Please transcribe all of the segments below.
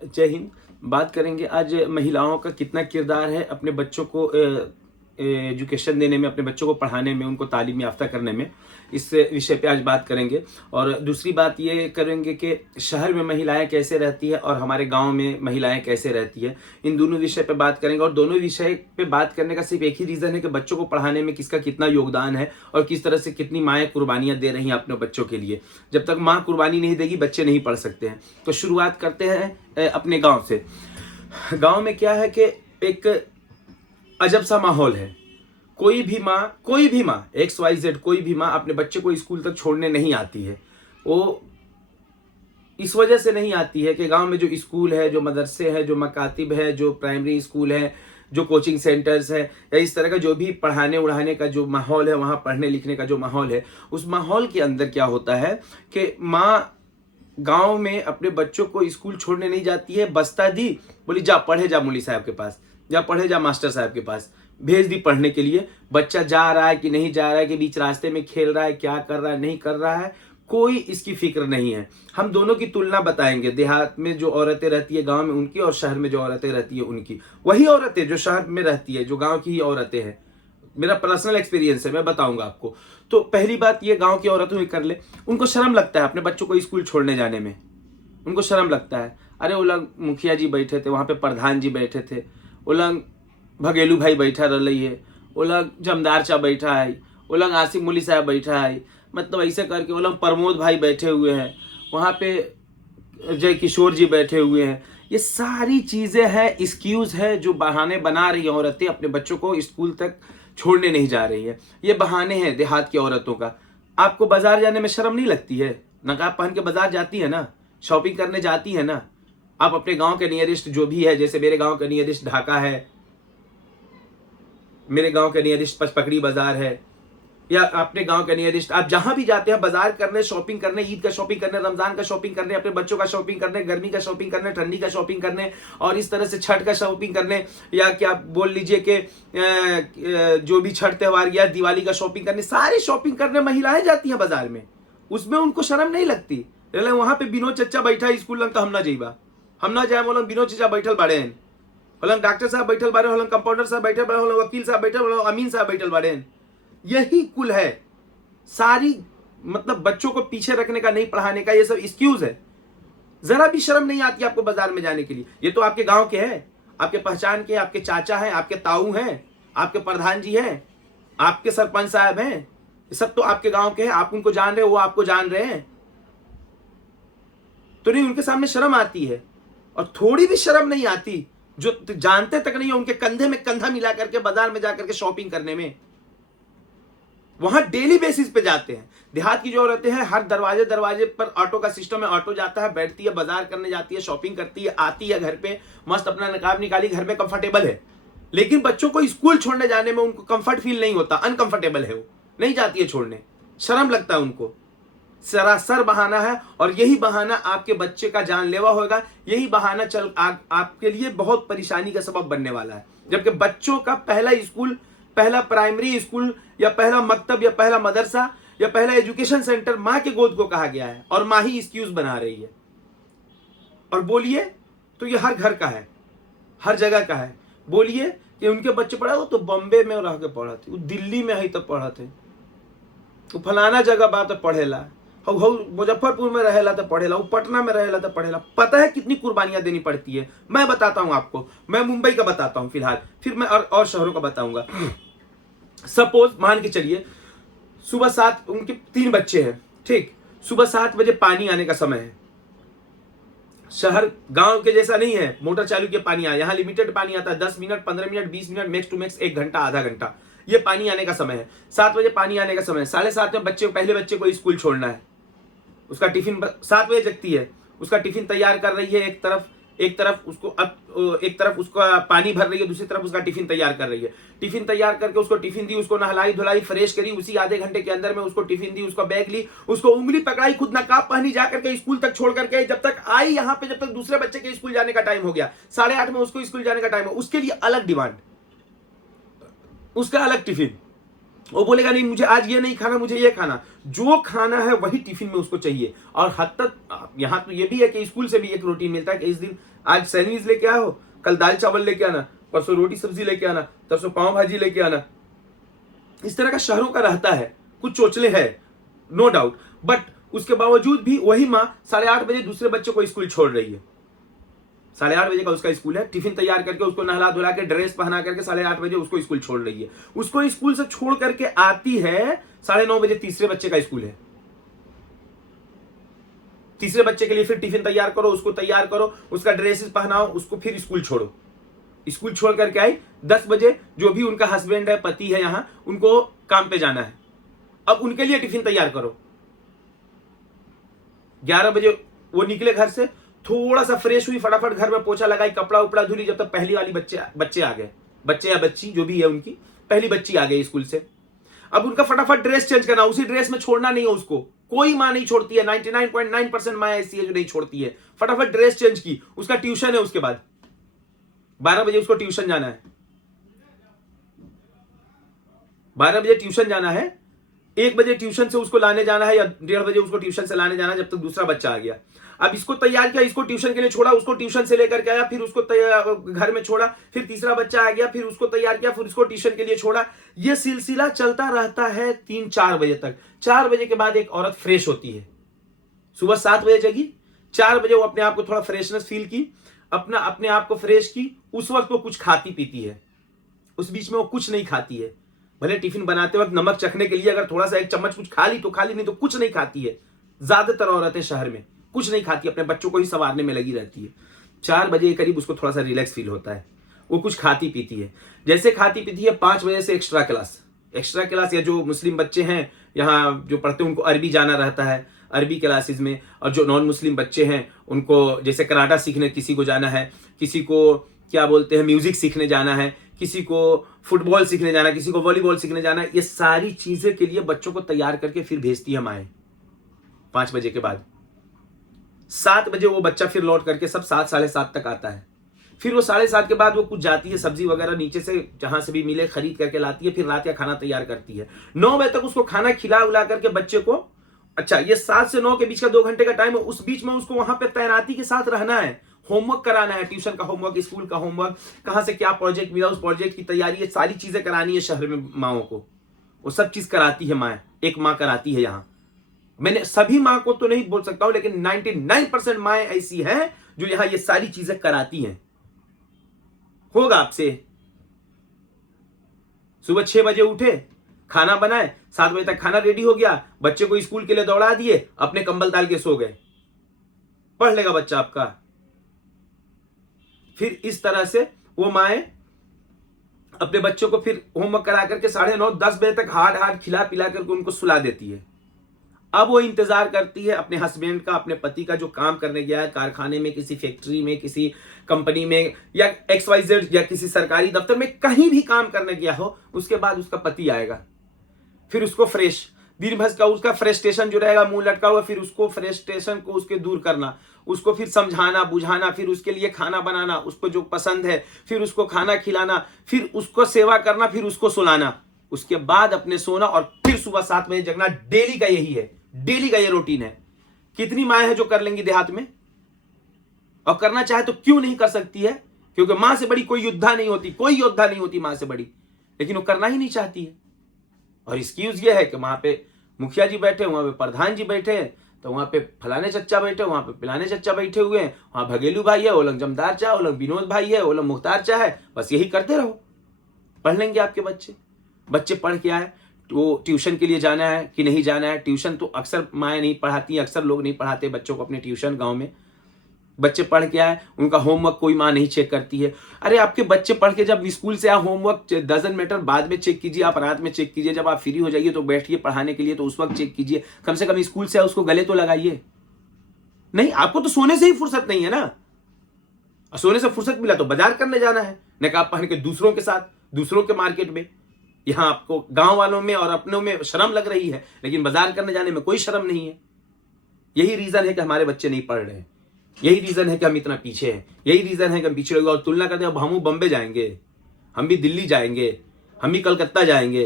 जय हिंद। बात करेंगे आज महिलाओं का कितना किरदार है अपने बच्चों को एजुकेशन देने में, अपने बच्चों को पढ़ाने में, उनको तालीम याफ्ता करने में। इस विषय पे आज बात करेंगे। और दूसरी बात ये करेंगे कि शहर में महिलाएं कैसे रहती है और हमारे गांव में महिलाएं कैसे रहती है। इन दोनों विषय पे बात करेंगे। और दोनों विषय पे बात करने का सिर्फ एक ही रीज़न है कि बच्चों को पढ़ाने में किसका कितना योगदान है और किस तरह से कितनी माएँ कुर्बानियाँ दे रही हैं अपने बच्चों के लिए। जब तक माँ कुर्बानी नहीं देगी बच्चे नहीं पढ़ सकते हैं। तो शुरुआत करते हैं अपने गाँव से। गाँव में क्या है कि एक अजब सा माहौल है। कोई भी माँ XYZ कोई भी माँ अपने बच्चे को स्कूल तक छोड़ने नहीं आती है। वो इस वजह से नहीं आती है कि गांव में जो स्कूल है, जो मदरसे हैं, जो मकातिब है, जो प्राइमरी स्कूल है, जो कोचिंग सेंटर्स है, या इस तरह का जो भी पढ़ाने उढ़ाने का जो माहौल है, वहाँ पढ़ने लिखने का जो माहौल है, उस माहौल के अंदर क्या होता है कि माँ गांव में अपने बच्चों को स्कूल छोड़ने नहीं जाती है। बस्ता दी, बोली जा पढ़े जा मौलवी साहब के पास, जा पढ़े जा मास्टर साहब के पास, भेज दी पढ़ने के लिए। बच्चा जा रहा है कि नहीं जा रहा है, कि बीच रास्ते में खेल रहा है, क्या कर रहा है, नहीं कर रहा है, कोई इसकी फिक्र नहीं है। हम दोनों की तुलना बताएंगे, देहात में जो औरतें रहती है गांव में उनकी, और शहर में जो औरतें रहती है उनकी। वही औरतें जो शहर में रहती है, जो गांव की ही औरतें हैं। मेरा पर्सनल एक्सपीरियंस है, मैं बताऊंगा आपको। तो पहली बात ये गांव की औरतों की कर ले, उनको शर्म लगता है अपने बच्चों को स्कूल छोड़ने जाने में। उनको शर्म लगता है। अरे वो लोग मुखिया जी बैठे थे, वहाँ पे प्रधान जी बैठे थे, वो लोग भगेलू भाई बैठा रही है, वो लोग जमदार चा बैठा है, वो लोग आसिफ मौलवी साहब बैठा है, मतलब ऐसे करके वो लोग प्रमोद भाई बैठे हुए हैं, वहाँ पे जय किशोर जी बैठे हुए हैं। ये सारी चीज़ें हैं, एक्सक्यूज़ है जो बहाने बना रही हैं औरतें अपने बच्चों को स्कूल तक छोड़ने नहीं जा रही है। ये बहाने हैं देहात की औरतों का। आपको बाजार जाने में शर्म नहीं लगती है? नकाब पहन के बाजार जाती है ना, शॉपिंग करने जाती है ना। आप अपने गांव के नियरेस्ट जो भी है, जैसे मेरे गांव का नियरेस्ट ढाका है, मेरे गांव का नियरेस्ट पचपकड़ी बाजार है, या अपने गांव का नियरेस्ट, आप जहां भी जाते हैं बाजार करने, शॉपिंग करने, ईद का शॉपिंग करने, रमजान का शॉपिंग करने, अपने बच्चों का शॉपिंग करने, गर्मी का शॉपिंग करने, ठंडी का शॉपिंग करने, और इस तरह से छठ का शॉपिंग करने, या क्या बोल लीजिए कि जो भी छठ त्यौहार या दिवाली का शॉपिंग करने, सारी शॉपिंग करने महिलाएं जाती हैं बाजार में। उसमें उनको शर्म नहीं लगती। वहां पे विनोद चचा बैठा है स्कूल लंग, तो हम ना जाइबा, हम ना जाए। बोलो विनोद चचा बैठल बाड़े हैं, होलन डॉक्टर साहब बैठल बाड़े, होलन कंपाउंडर साहब बैठल बाड़े, होलन वकील साहब बैठल, होलन अमीन साहब बैठल बाड़े हैं। यही कुल है सारी, मतलब बच्चों को पीछे रखने का, नहीं पढ़ाने का, ये सब एक्सक्यूज है। जरा भी शर्म नहीं आती आपको बाजार में जाने के लिए। ये तो आपके गांव के हैं, आपके पहचान के, आपके चाचा हैं, आपके ताऊ हैं, आपके प्रधान जी हैं, आपके सरपंच साहब हैं, ये सब तो आपके गांव के हैं। आप उनको जान रहे हो, वो आपको जान रहे हैं, तो नहीं उनके सामने शर्म आती है। और थोड़ी भी शर्म नहीं आती जो जानते तक नहीं है, उनके कंधे में कंधा मिला करके बाजार में जाकर के शॉपिंग करने में। वहां डेली बेसिस पे जाते हैं। देहात की जो औरतें हैं, हर दरवाजे दरवाजे पर ऑटो का सिस्टम है, ऑटो जाता है, बैठती है, बाजार करने जाती है, शॉपिंग करती है, आती है घर पे, मस्त अपना नकाब निकाली, घर में कंफर्टेबल है। लेकिन बच्चों को स्कूल छोड़ने जाने में उनको कंफर्ट फील नहीं होता, अनकंफर्टेबल है, वो नहीं जाती है छोड़ने, शर्म लगता है उनको। सरासर बहाना है, और यही बहाना आपके बच्चे का जानलेवा होगा। यही बहाना आपके लिए बहुत परेशानी का सबब बनने वाला है। जबकि बच्चों का पहला स्कूल, पहला प्राइमरी स्कूल, या पहला मकतब, या पहला मदरसा, या पहला एजुकेशन सेंटर माँ के गोद को कहा गया है, और माँ ही एक्सक्यूज बना रही है। और बोलिए तो ये हर घर का है, हर जगह का है। बोलिए कि उनके बच्चे पढ़ा, वो तो बॉम्बे में रह के पढ़ा थे, वो दिल्ली में ही तब पढ़ा थे, वो फलाना जगह बात पढ़ेला, मुजफ्फरपुर में रहेला तो पढ़ेला, वो पटना में रहेला तो पढ़ेला। पता है कितनी कुर्बानियां देनी पड़ती है? मैं बताता हूं आपको, मैं मुंबई का बताता हूं फिलहाल, फिर मैं और शहरों का बताऊंगा। सपोज मान के चलिए सुबह 7, उनके 3 बच्चे हैं, ठीक, सुबह 7 बजे पानी आने का समय है। शहर गांव के जैसा नहीं है, मोटर चालू के पानी आया, यहाँ लिमिटेड पानी आता है, 10 minute, 15 minute, 20 minute, max to max 1 घंटा, आधा घंटा, ये पानी आने का समय है। 7 बजे पानी आने का समय है। 7:30 में पहले बच्चे को स्कूल छोड़ना है। उसका टिफिन 7 बजे जगती है, उसका टिफिन तैयार कर रही है, एक तरफ उसका पानी भर रही है, दूसरी तरफ उसका टिफिन तैयार कर रही है। टिफिन तैयार करके उसको टिफिन दी, उसको नहलाई धुलाई, फ्रेश करी, उसी आधे घंटे के अंदर में उसको टिफिन दी, उसका बैग ली, उसको उंगली पकड़ाई, खुद नकाब पहनी, जाकर के स्कूल तक छोड़ करके जब तक आई यहाँ पे, जब तक दूसरे बच्चे के स्कूल जाने का टाइम हो गया, 8:30 में उसको स्कूल जाने का टाइम है, उसके लिए अलग डिमांड, उसका अलग टिफिन, वो बोलेगा नहीं मुझे आज ये नहीं खाना, मुझे ये खाना, जो खाना है वही टिफिन में उसको चाहिए। और हद तक यहाँ तो ये भी है कि स्कूल से भी एक रूटीन मिलता है कि इस दिन आज सैंडविच लेके आओ, कल दाल चावल लेके आना, परसों रोटी सब्जी लेके आना, तरसों पाव भाजी लेके आना। इस तरह का शहरों का रहता है, कुछ चोचले है नो डाउट, बट उसके बावजूद भी वही माँ 8:30 बजे दूसरे बच्चे को स्कूल छोड़ रही है। 8:30 बजे का उसका स्कूल है, टिफिन तैयार करके उसको नहला धुला के ड्रेस पहना करके 8:30 बजे उसको स्कूल छोड़ रही है। उसको स्कूल से छोड़ करके आती है 9:30 बजे तीसरे बच्चे का स्कूल है। तीसरे बच्चे के लिए फिर टिफिन तैयार करो, उसको तैयार करो, उसका ड्रेसेस पहनाओ, उसको फिर स्कूल छोड़ो। स्कूल छोड़ करके आई 10 बजे, जो भी उनका हस्बैंड है, पति है, यहां उनको काम पे जाना है, अब उनके लिए टिफिन तैयार करो। 11 बजे वो निकले घर से, थोड़ा सा फ्रेश हुई, फटाफट घर में पोछा लगाई, कपड़ा उपड़ा धुली, जब तक पहली वाली बच्चे आ गए, बच्चे या बच्ची जो भी है उनकी पहली बच्ची आ गई स्कूल से। अब उनका फटाफट ड्रेस चेंज करना, उसी ड्रेस में छोड़ना नहीं है उसको। कोई माँ नहीं छोड़ती है, 99.9% माँ ऐसी है जो नहीं छोड़ती है। फटाफट ड्रेस चेंज की, उसका ट्यूशन है, उसके बाद 12 बजे उसको ट्यूशन जाना है, 12 बजे ट्यूशन जाना है, 1 बजे ट्यूशन से उसको लाने जाना है, या 1:30 बजे उसको ट्यूशन से लाने जाना है, जब तक दूसरा बच्चा आ गया। अब इसको तैयार किया, इसको ट्यूशन के लिए छोड़ा, उसको ट्यूशन से लेकर के आया, फिर उसको घर में छोड़ा, फिर तीसरा बच्चा आ गया, फिर उसको तैयार किया, फिर उसको ट्यूशन के लिए छोड़ा। यह सिलसिला चलता रहता है 3-4 बजे तक। 4 बजे के बाद एक औरत फ्रेश होती है, सुबह 7 बजे जगी, 4 बजे वो अपने आप को थोड़ा फ्रेशनेस फील की, अपने आप को फ्रेश की, उस वक्त वो कुछ खाती पीती है। उस बीच में वो कुछ नहीं खाती है, भले टिफिन बनाते वक्त नमक चखने के लिए अगर थोड़ा सा 1 चम्मच कुछ खा ली तो खा ली, नहीं तो कुछ नहीं खाती है। ज्यादातर औरतें शहर में कुछ नहीं खाती, अपने बच्चों को ही संवारने में लगी रहती है। 4 बजे के करीब उसको थोड़ा सा रिलैक्स फील होता है, वो कुछ खाती पीती है। जैसे खाती पीती है 5 बजे से एक्स्ट्रा क्लास, या जो मुस्लिम बच्चे हैं यहाँ जो पढ़ते हैं उनको अरबी जाना रहता है, अरबी क्लासेस में। और जो नॉन मुस्लिम बच्चे हैं उनको जैसे कराटा सीखने किसी को जाना है, किसी को क्या बोलते हैं म्यूजिक सीखने जाना है, किसी को फुटबॉल सीखने जाना है, किसी को वॉलीबॉल सीखने जाना है। ये सारी चीजें के लिए बच्चों को तैयार करके फिर भेजती है माएँ 5 बजे के बाद। 7 बजे वो बच्चा फिर लौट करके सब 7, 7:30 तक आता है। फिर वो 7:30 के बाद वो कुछ जाती है, सब्जी वगैरह नीचे से जहां से भी मिले खरीद करके लाती है, फिर रात का खाना तैयार करती है। 9 बजे तक उसको खाना खिला उला करके बच्चे को, अच्छा ये 7 से 9 के बीच का 2 घंटे का टाइम है, उस बीच में उसको वहां पे तैनाती के साथ रहना है, होमवर्क कराना है, ट्यूशन का होमवर्क, स्कूल का होमवर्क, कहां से क्या प्रोजेक्ट मिला उस प्रोजेक्ट की तैयारी, ये सारी चीजें करानी है शहर में माओ को। वो सब चीज कराती है माँ, एक माँ कराती है यहाँ। मैंने सभी माँ को तो नहीं बोल सकता हूं, लेकिन 99% माएँ ऐसी हैं जो यहाँ ये सारी चीजें कराती हैं। होगा आपसे, सुबह 6 बजे उठे, खाना बनाए, 7 बजे तक खाना रेडी हो गया, बच्चे को स्कूल के लिए दौड़ा दिए, अपने कंबल डाल के सो गए, पढ़ लेगा बच्चा आपका। फिर इस तरह से वो माएँ अपने बच्चों को फिर होमवर्क करा करके 9:30, 10 बजे तक हार्ड खिला पिला करके उनको सुला देती है। अब वो इंतजार करती है अपने हस्बैंड का, अपने पति का, जो काम करने गया है कारखाने में, किसी फैक्ट्री में, किसी कंपनी में, या XYZ या किसी सरकारी दफ्तर में, कहीं भी काम करने गया हो। उसके बाद उसका पति आएगा, फिर उसको फ्रेश, दिन भर का उसका फ्रस्ट्रेशन जो रहेगा मुंह लटका हुआ, फिर उसको फ्रस्ट्रेशन को उसके दूर करना, उसको फिर समझाना बुझाना, फिर उसके लिए खाना बनाना, उसको जो पसंद है, फिर उसको खाना खिलाना, फिर उसको सेवा करना, फिर उसको सुलाना, उसके बाद अपने सोना, और फिर सुबह 7 बजे जगना। डेली का यही है, डेली का ये रूटीन है। कितनी माएँ हैं जो कर लेंगी देहात में, और करना चाहे तो क्यों नहीं कर सकती है? क्योंकि मां से बड़ी कोई योद्धा नहीं होती, कोई योद्धा नहीं होती मां से बड़ी, लेकिन वो करना ही नहीं चाहती है। और एक्सक्यूज ये है कि वहां पे मुखिया जी बैठे, वहां पे प्रधान जी बैठे हैं, तो वहां पे फलाने चच्चा बैठे, वहां पे पिलाने चच्चा बैठे हुए हैं, वहां भगेलू भाई है, वो लोग जमदार चाह, वो लोग विनोद भाई है, वो लोग मुख्तार चाह है। बस यही करते रहो, पढ़ लेंगे आपके बच्चे पढ़ के आए। वो ट्यूशन के लिए जाना है कि नहीं जाना है, ट्यूशन तो अक्सर माएँ नहीं पढ़ाती, अक्सर लोग नहीं पढ़ाते बच्चों को अपने ट्यूशन गाँव में। बच्चे पढ़ के आए, उनका होमवर्क कोई माँ नहीं चेक करती है। अरे आपके बच्चे पढ़ के जब स्कूल से आए, होमवर्क डजंट मैटर, बाद में चेक कीजिए, आप रात में चेक कीजिए, जब आप फ्री हो जाइए तो बैठिए पढ़ाने के लिए, तो उस वक्त चेक कीजिए। कम से कम स्कूल से आए उसको गले तो लगाइए। नहीं, आपको तो सोने से ही फुर्सत नहीं है ना। सोने से फुर्सत मिला तो बाजार करने जाना है, नकाब पहन के दूसरों के साथ, दूसरों के मार्केट में। यहाँ आपको गांव वालों में और अपनों में शर्म लग रही है, लेकिन बाजार करने जाने में कोई शर्म नहीं है। यही रीजन है कि हमारे बच्चे नहीं पढ़ रहे हैं, यही रीजन है कि हम इतना पीछे हैं, यही रीजन है कि हम पिछड़े हुए। और तुलना करते हैं, अब हम बम्बे जाएंगे, हम भी दिल्ली जाएंगे, हम भी कलकत्ता जाएंगे,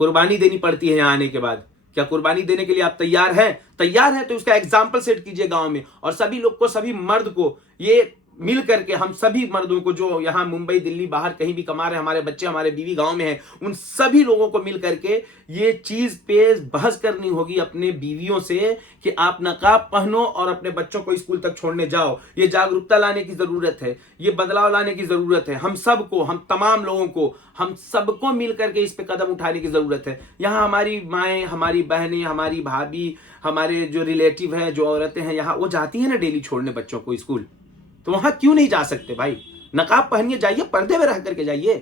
कुर्बानी देनी पड़ती है यहाँ आने के बाद। क्या कुर्बानी देने के लिए आप तैयार हैं? तैयार हैं तो उसका एग्जाम्पल सेट कीजिए गांव में, और सभी लोग को, सभी मर्द को, ये मिल करके हम सभी मर्दों को जो यहाँ मुंबई दिल्ली बाहर कहीं भी कमा रहे, हमारे बच्चे हमारे बीवी गांव में हैं, उन सभी लोगों को मिल करके ये चीज पे बहस करनी होगी अपने बीवियों से कि आप नकाब पहनो और अपने बच्चों को स्कूल तक छोड़ने जाओ। ये जागरूकता लाने की जरूरत है, ये बदलाव लाने की जरूरत है। हम सबको, हम तमाम लोगों को, हम सबको मिल करके इस पे कदम उठाने की जरूरत है। यहाँ हमारी माएँ, हमारी बहनें, हमारी भाभी, हमारे जो रिलेटिव हैं, जो औरतें हैं यहाँ, वो जाती है ना डेली छोड़ने बच्चों को स्कूल, तो वहां क्यों नहीं जा सकते भाई? नकाब पहनिए, जाइए, पर्दे में रह करके जाइए।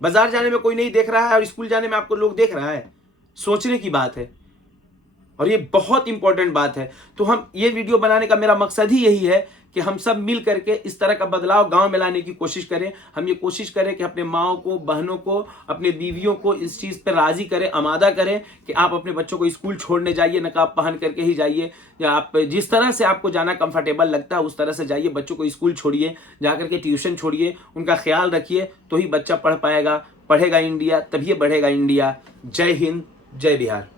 बाजार जाने में कोई नहीं देख रहा है और स्कूल जाने में आपको लोग देख रहा है। सोचने की बात है, और ये बहुत इंपॉर्टेंट बात है। तो हम ये वीडियो बनाने का मेरा मकसद ही यही है कि हम सब मिल करके इस तरह का बदलाव गांव में लाने की कोशिश करें। हम ये कोशिश करें कि अपने माओ को, बहनों को, अपने बीवियों को इस चीज़ पर राजी करें, आमादा करें कि आप अपने बच्चों को स्कूल छोड़ने जाइए, नकाब पहन करके ही जाइए, या आप जिस तरह से आपको जाना कंफर्टेबल लगता है उस तरह से जाइए। बच्चों को स्कूल छोड़िए, जा करके ट्यूशन छोड़िए, उनका ख्याल रखिए, तो ही बच्चा पढ़ पाएगा, पढ़ेगा इंडिया, तभी बढ़ेगा इंडिया। जय हिंद, जय बिहार।